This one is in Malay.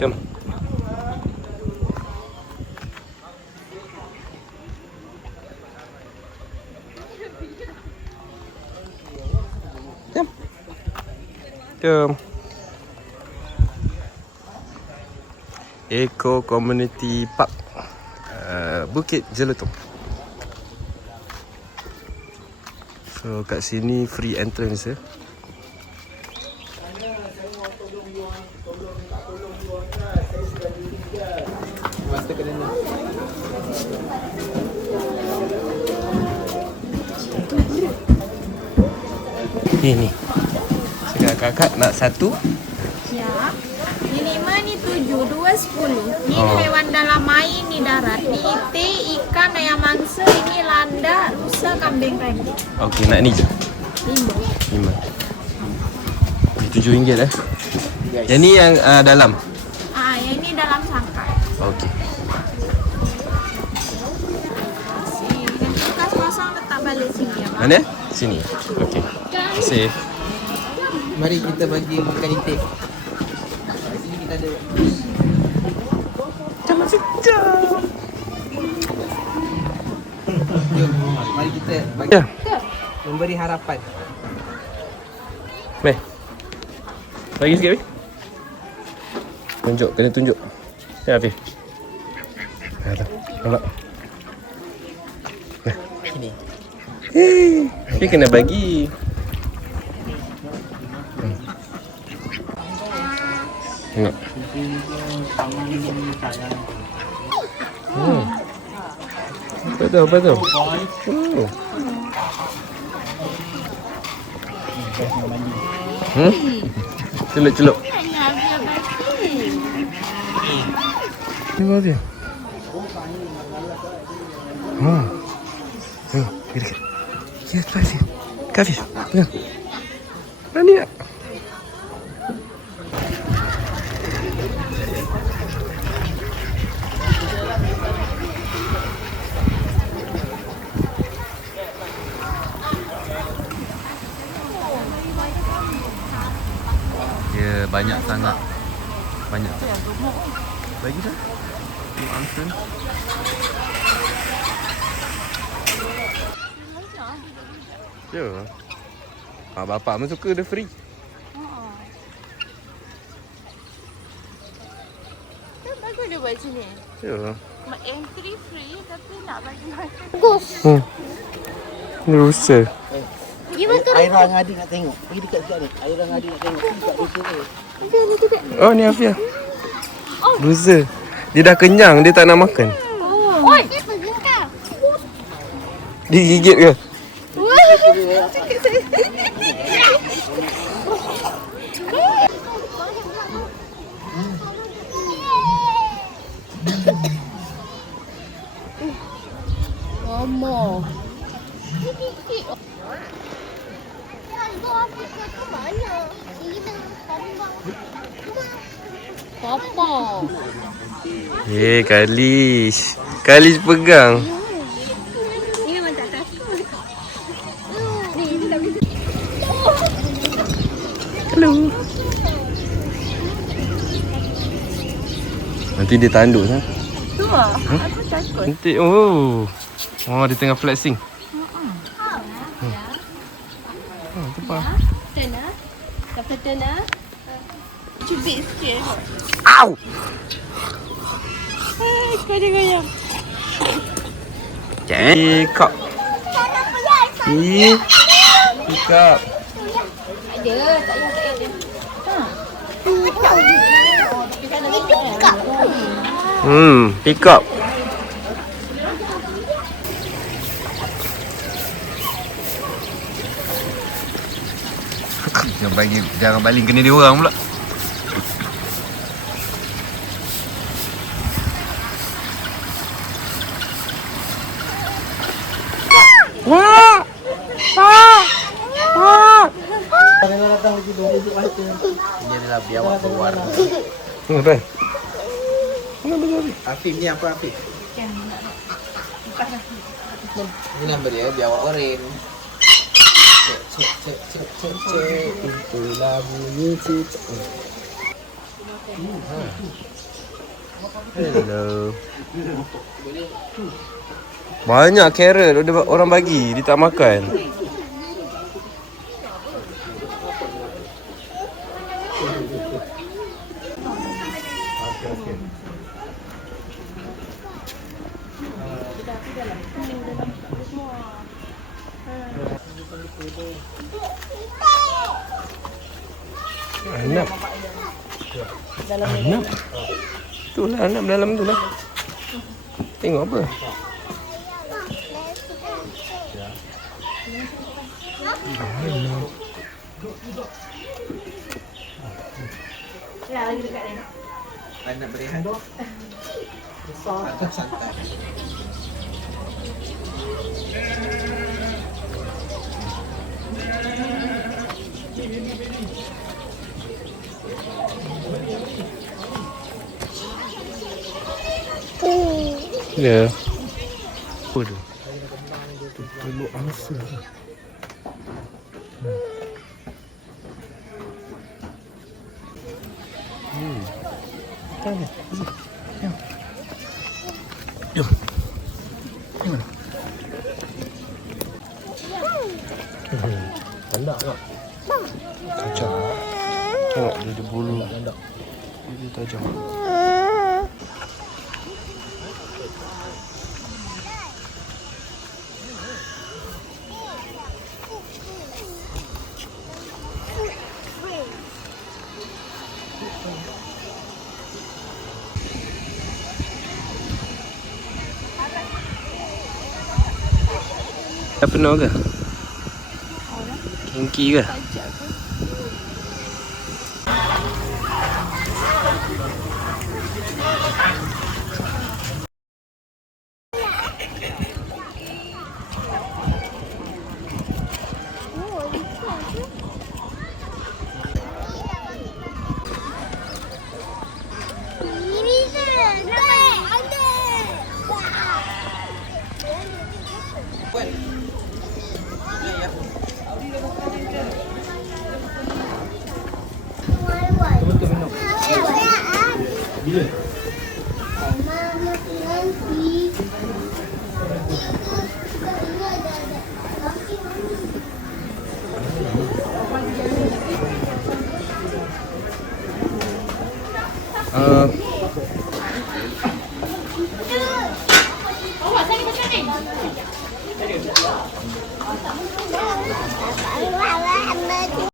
Jom. Jom. Jom. Eco Community Park, Bukit Jelutong. So kat sini free entrance ya. Ni. Sekarang kakak nak satu. Ya. Ni 5, ni 7, 2, 10. Ni hewan dalam air, ni darat. Ni itik, ikan, ayam mangsa, ini landak, rusa, kambing rabbit. Okey, nak ni je. 5. RM7 eh. Yang ni yang dalam. Yang ini dalam sangkar. Okey. Nanti bekas pasang letak balik sini ya, Bang. Mana? Sini. Okey. Terima kasih. Mari kita bagi makan itik. Di sini kita ada. Jangan sejam. Jom, mari kita bagi. Ya. Memberi harapan. Meh. Bagi sikit, Afif. Tunjuk, kena tunjuk. Ya, Afif. Nampak? Sini. Dia kena bagi. Tengok. Betul. Celup. Tengok dia. Pergi dekat. Ya, Afif. Afif. Tengok. Berani tak? Ya, banyak sangat. Banyak. Bagi dah. Angsa. Ya. Bapak pun suka dia free. Kan bagus dia buat sini. Ya. Entry free tapi nak bagi makan. Rusa. Aira dengan Adi nak tengok. Pergi dekat sekejap ni. Aira dengan Adi nak tengok. Dekat rusa tu. Oh, ni Afia. Rusa. Dia dah kenyang, dia tak nak makan. Oi, dia pergi kau. Dia gigit ke? Mama. Papa. Kalish pegang. Ni memang tak takut. Hello. Nanti dia tanduk kan? Tu ah. Aku takut. Nanti dia tengah flexing. Tepat. Tena. Dapat tena. Cubit sikit. Au. Kau jangan. Cekak. Cekak. Ada, tak payah dia. Pick up. Jangan baling kena dia orang pula. Kalau datang lagi dua untuk baca. Ini adalah biawak berwarna. Ren. Afif ni apa Afif? Ini nama dia biawak oren. Cek. Itulah bunyi cicak. Hello. Banyak carrot orang bagi, dia tak makan. Anak. Anak. Itulah anak dalam tu lah. Tengok apa? Anak berehat. Santai. Ya. Apa tu? Telur angsa. Tanya. Jom. Mana? Landak tak? Tajam. Tengok dia ada bulu. Landak. Dia tajam. Dah penuh ke? Kinky ke?